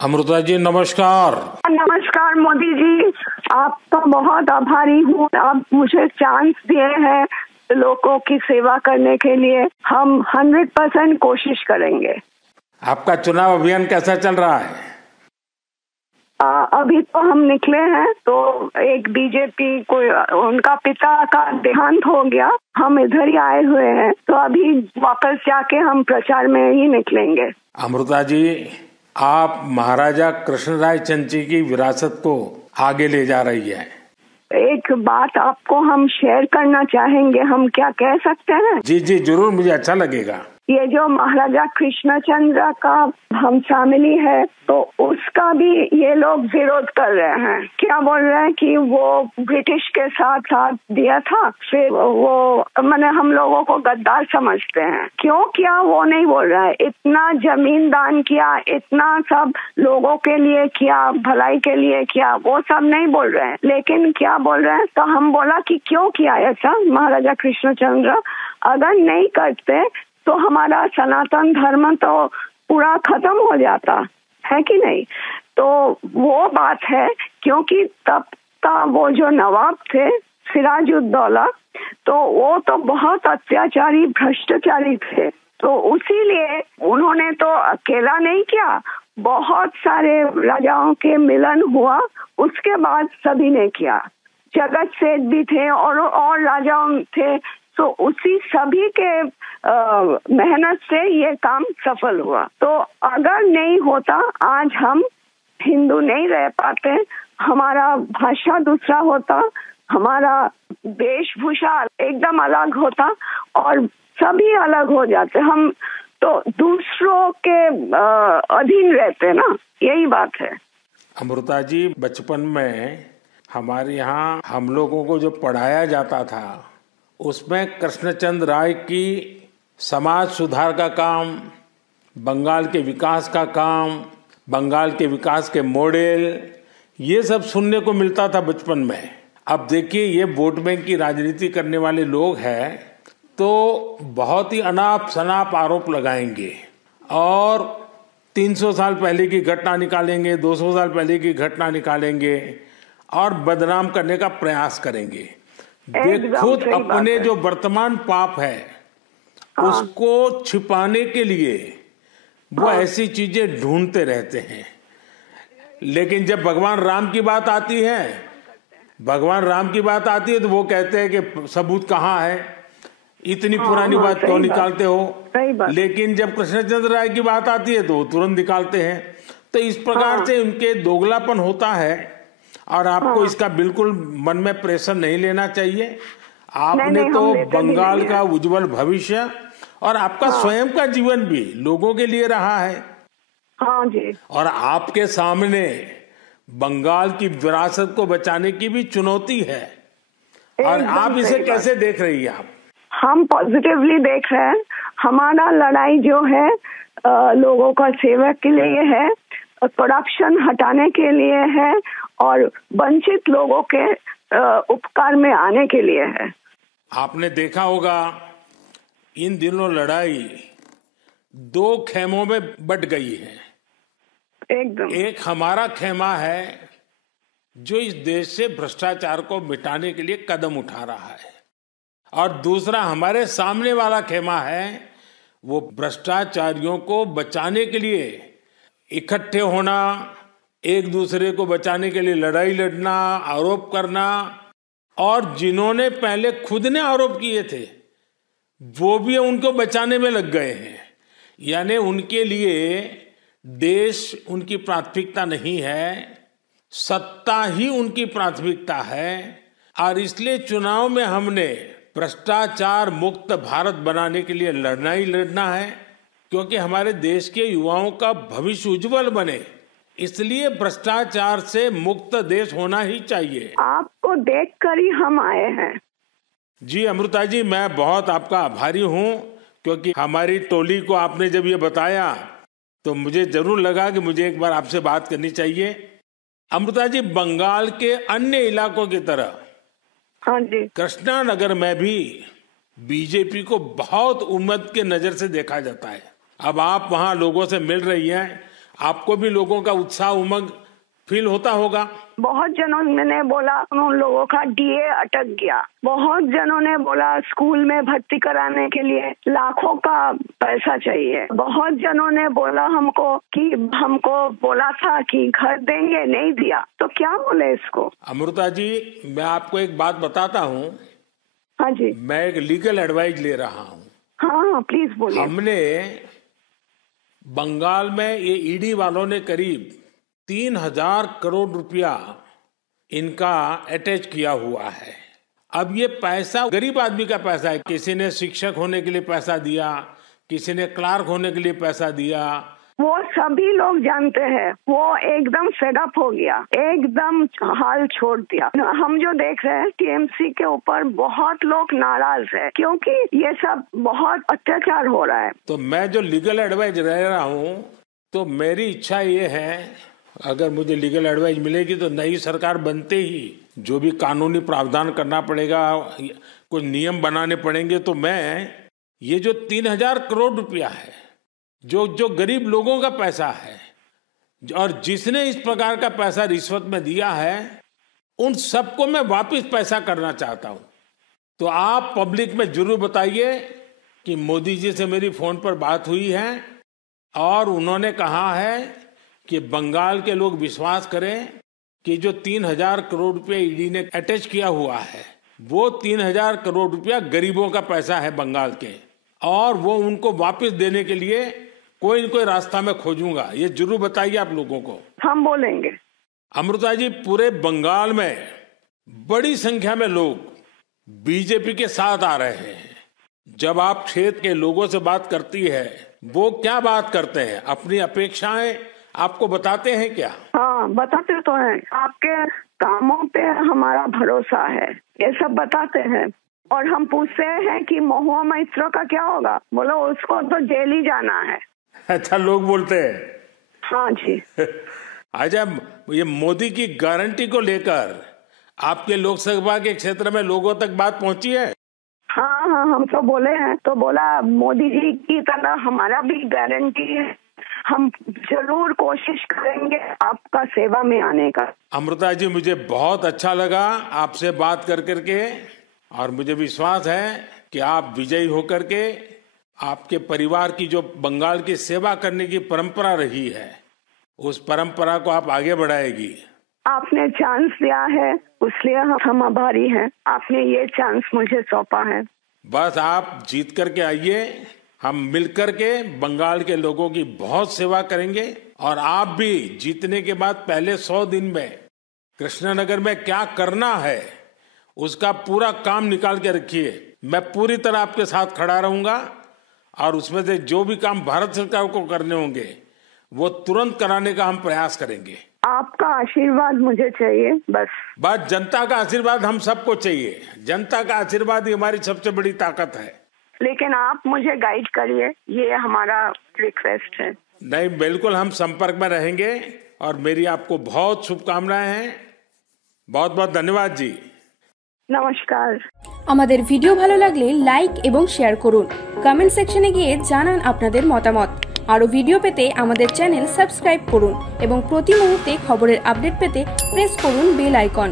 अमृता जी नमस्कार। नमस्कार मोदी जी, आपका बहुत आभारी हूँ। आप मुझे चांस दिए हैं लोगों की सेवा करने के लिए। हम 100% कोशिश करेंगे। आपका चुनाव अभियान कैसा चल रहा है? अभी तो हम निकले हैं, तो एक बीजेपी कोई उनका पिता का देहांत हो गया, हम इधर ही आए हुए हैं, तो अभी वापस जाके हम प्रचार में ही निकलेंगे। अमृता जी, आप महाराजा कृष्णराय चंद जी की विरासत को आगे ले जा रही है। एक बात आपको हम शेयर करना चाहेंगे, हम क्या कह सकते हैं? जी जी जरूर, मुझे अच्छा लगेगा। ये जो महाराजा कृष्णचंद्र का हम फैमिली है, तो उसका भी ये लोग विरोध कर रहे हैं। क्या बोल रहे हैं कि वो ब्रिटिश के साथ साथ दिया था, फिर वो मैंने हम लोगों को गद्दार समझते हैं। क्यों किया वो नहीं बोल रहा है। इतना जमीन दान किया, इतना सब लोगों के लिए किया, भलाई के लिए किया, वो सब नहीं बोल रहे हैं। लेकिन क्या बोल रहे हैं, तो हम बोला कि क्यों किया ऐसा महाराजा कृष्णचंद्र, अगर नहीं करते तो हमारा सनातन धर्म तो पूरा खत्म हो जाता है कि नहीं। तो वो बात है, क्योंकि तब का वो जो नवाब थे सिराजुद्दौला, तो वो तो बहुत अत्याचारी भ्रष्टाचारी थे। तो उसीलिए उन्होंने तो अकेला नहीं किया, बहुत सारे राजाओं के मिलन हुआ, उसके बाद सभी ने किया। जगत सेठ भी थे और राजाओं थे, तो उसी सभी के मेहनत से ये काम सफल हुआ। तो अगर नहीं होता, आज हम हिंदू नहीं रह पाते, हमारा भाषा दूसरा होता, हमारा वेशभूषा एकदम अलग होता और सभी अलग हो जाते। हम तो दूसरों के अधीन रहते ना, यही बात है। अमृता जी, बचपन में हमारे यहाँ हम लोगों को जो पढ़ाया जाता था, उसमें कृष्णचंद्र राय की समाज सुधार का काम, बंगाल के विकास का काम, बंगाल के विकास के मॉडल, ये सब सुनने को मिलता था बचपन में। अब देखिए, ये वोट बैंक की राजनीति करने वाले लोग हैं, तो बहुत ही अनाप शनाप आरोप लगाएंगे और 300 साल पहले की घटना निकालेंगे, 200 साल पहले की घटना निकालेंगे और बदनाम करने का प्रयास करेंगे। वे खुद अपने जो वर्तमान पाप है उसको छिपाने के लिए वो ऐसी चीजें ढूंढते रहते हैं। लेकिन जब भगवान राम की बात आती है, तो वो कहते हैं कि सबूत कहाँ है, इतनी पुरानी बात क्यों निकालते हो। लेकिन जब कृष्णचंद्र राय की बात आती है तो वो तुरंत निकालते हैं। तो इस प्रकार से उनके दोगलापन होता है और आपको इसका बिल्कुल मन में प्रेशर नहीं लेना चाहिए। आपने तो बंगाल का उज्जवल भविष्य और आपका स्वयं का जीवन भी लोगों के लिए रहा है। हाँ जी। और आपके सामने बंगाल की विरासत को बचाने की भी चुनौती है, और आप इसे कैसे देख रही हैं? आप? हम पॉजिटिवली देख रहे हैं। हमारा लड़ाई जो है लोगों का सेवा के लिए है, करप्शन हटाने के लिए है और वंचित लोगों के उपकार में आने के लिए है। आपने देखा होगा, इन दिनों लड़ाई 2 खेमों में बट गई है। एकदम। एक हमारा खेमा है जो इस देश से भ्रष्टाचार को मिटाने के लिए कदम उठा रहा है, और दूसरा हमारे सामने वाला खेमा है, वो भ्रष्टाचारियों को बचाने के लिए इकट्ठे होना, एक दूसरे को बचाने के लिए लड़ाई लड़ना, आरोप करना, और जिन्होंने पहले खुद ने आरोप किए थे वो भी उनको बचाने में लग गए हैं। यानी उनके लिए देश उनकी प्राथमिकता नहीं है, सत्ता ही उनकी प्राथमिकता है। और इसलिए चुनाव में हमने भ्रष्टाचार मुक्त भारत बनाने के लिए लड़ना ही लड़ना है, क्योंकि हमारे देश के युवाओं का भविष्य उज्जवल बने, इसलिए भ्रष्टाचार से मुक्त देश होना ही चाहिए। आपको देखकर ही हम आए हैं। जी अमृता जी, मैं बहुत आपका आभारी हूँ, क्योंकि हमारी टोली को आपने जब ये बताया तो मुझे जरूर लगा कि मुझे एक बार आपसे बात करनी चाहिए। अमृता जी, बंगाल के अन्य इलाकों की तरह हाँ जी, कृष्णा नगर में भी बीजेपी को बहुत उम्मीद के नजर से देखा जाता है। अब आप वहां लोगों से मिल रही हैं आपको भी लोगों का उत्साह उमंग फील होता होगा। बहुत जनों ने बोला उन लोगों का डीए अटक गया, बहुत जनों ने बोला स्कूल में भर्ती कराने के लिए लाखों का पैसा चाहिए, बहुत जनों ने बोला हमको कि हमको बोला था कि घर देंगे, नहीं दिया। तो क्या बोले इसको? अमृता जी, मैं आपको एक बात बताता हूँ। हाँ जी। मैं एक लीगल एडवाइस ले रहा हूँ। हाँ प्लीज बोलिए। हमने बंगाल में ये ईडी वालों ने करीब 3,000 करोड़ रुपया इनका अटैच किया हुआ है। अब ये पैसा गरीब आदमी का पैसा है। किसी ने शिक्षक होने के लिए पैसा दिया, किसी ने क्लार्क होने के लिए पैसा दिया। वो सभी लोग जानते हैं। वो एकदम फेडअप हो गया, एकदम हाल छोड़ दिया। हम जो देख रहे हैं टीएमसी के ऊपर बहुत लोग नाराज है क्योंकि ये सब बहुत अत्याचार हो रहा है। तो मैं जो लीगल एडवाइस ले रहा हूँ, तो मेरी इच्छा ये है, अगर मुझे लीगल एडवाइस मिलेगी तो नई सरकार बनते ही जो भी कानूनी प्रावधान करना पड़ेगा, कुछ नियम बनाने पड़ेंगे, तो मैं ये जो 3,000 करोड़ रुपया है, जो गरीब लोगों का पैसा है और जिसने इस प्रकार का पैसा रिश्वत में दिया है, उन सबको मैं वापस पैसा करना चाहता हूं। तो आप पब्लिक में जरूर बताइए कि मोदी जी से मेरी फोन पर बात हुई है और उन्होंने कहा है कि बंगाल के लोग विश्वास करें कि जो 3,000 करोड़ रुपया ईडी ने अटैच किया हुआ है, वो 3,000 करोड़ रुपया गरीबों का पैसा है बंगाल के, और वो उनको वापस देने के लिए कोई न कोई रास्ता मैं खोजूंगा। ये जरूर बताइए आप लोगों को। हम बोलेंगे। अमृता जी, पूरे बंगाल में बड़ी संख्या में लोग बीजेपी के साथ आ रहे हैं। जब आप क्षेत्र के लोगों से बात करती है, वो क्या बात करते हैं? अपनी अपेक्षाएं आपको बताते हैं क्या? हाँ बताते तो हैं। आपके कामों पे हमारा भरोसा है, ये सब बताते हैं। और हम पूछते हैं कि महुआ मैत्रो का क्या होगा? बोलो उसको तो जेल ही जाना है। अच्छा, लोग बोलते हैं? हाँ जी। अच्छा, ये मोदी की गारंटी को लेकर आपके लोकसभा के क्षेत्र में लोगों तक बात पहुंची है? हाँ हाँ, हम तो बोले हैं। तो बोला मोदी जी की तरह हमारा भी गारंटी है, हम जरूर कोशिश करेंगे आपका सेवा में आने का। अमृता जी, मुझे बहुत अच्छा लगा आपसे बात कर करके, और मुझे विश्वास है कि आप विजयी होकर के आपके परिवार की जो बंगाल की सेवा करने की परंपरा रही है, उस परंपरा को आप आगे बढ़ाएगी। आपने चांस दिया है, उसलिए हम आभारी हैं। आपने ये चांस मुझे सौंपा है। बस आप जीत करके आइए, हम मिलकर के बंगाल के लोगों की बहुत सेवा करेंगे। और आप भी जीतने के बाद पहले 100 दिन में कृष्णनगर में क्या करना है उसका पूरा काम निकाल के रखिए। मैं पूरी तरह आपके साथ खड़ा रहूंगा, और उसमें से जो भी काम भारत सरकार को करने होंगे वो तुरंत कराने का हम प्रयास करेंगे। आपका आशीर्वाद मुझे चाहिए बस जनता का आशीर्वाद हम सबको चाहिए। जनता का आशीर्वाद ही हमारी सबसे बड़ी ताकत है। लेकिन आप मुझे गाइड करिए, ये हमारा रिक्वेस्ट है। नहीं, बिल्कुल हम संपर्क में रहेंगे, और मेरी आपको बहुत शुभकामनाएं हैं। बहुत बहुत धन्यवाद जी। নমস্কার। আমাদের ভিডিও ভালো লাগলে লাইক এবং শেয়ার করুন। কমেন্ট সেকশনে গিয়ে জানান আপনাদের মতামত। আরো ভিডিও পেতে আমাদের চ্যানেল সাবস্ক্রাইব করুন এবং প্রতি মুহূর্তে খবরের আপডেট পেতে প্রেস করুন বেল আইকন।